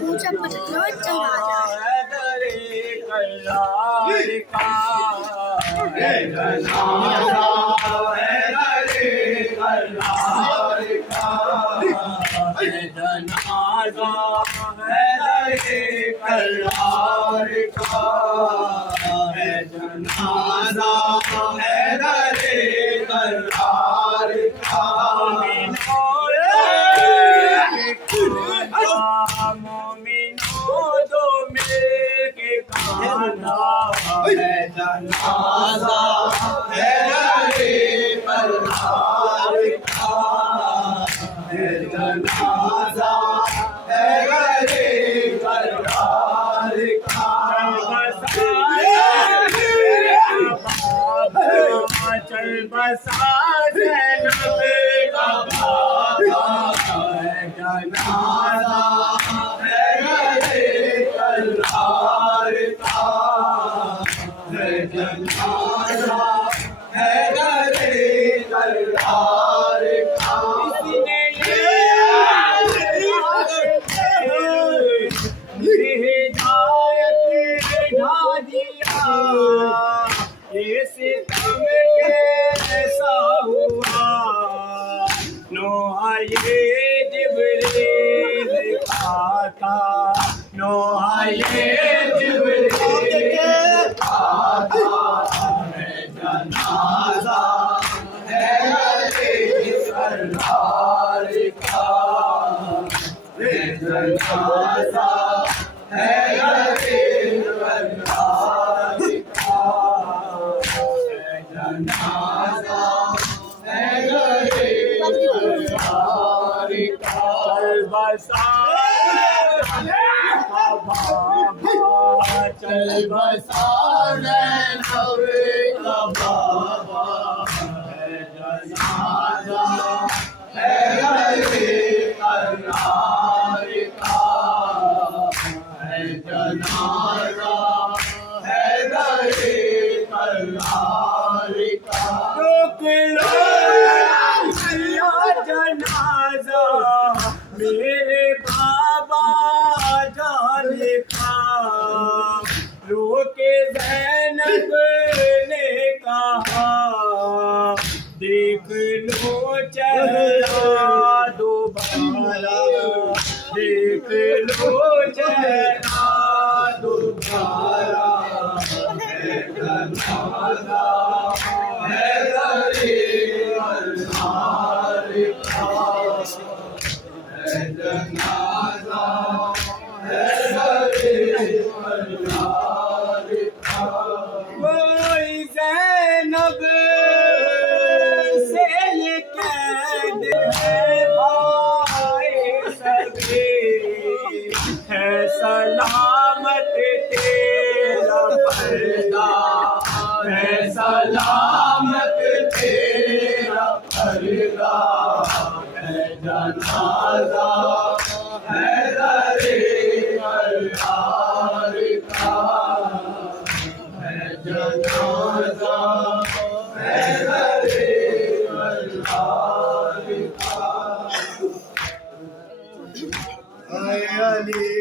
ऊंचा पटना चढ़ाया चल बसा जनाबे का बाबा जनाजा है रे कल्लार का जनाजा है रे कल्लार का इसने हिदायत ढा दिया ये सितम कैसा हुआ नोहा ये जिब्रील आता नोहा ये जिब्रील आता जनाजा है रे सरदार का जनाजा है रे सरदार का जनाजा है रे सरदार का चल बसा चल बसा नबी का बाबा जनाजा है रे सरदार का जनाजा है रे सरदार का रोक लो जनाजा मेरे बाबा जाने का रोके ज़ैनब ने कहा देख लो चेहरा दोबारा देख लो चेहरा दोबारा जनाजा है रे सरदार का जनाजा है रे सरदार का कोई ज़ैनब से ये कैद है भाई सभी है सलामत तेरा पर्दा है सलामत तेरा पर्दा है जनाजा है रे सरदार का है जनाजा है रे सरदार का आय अली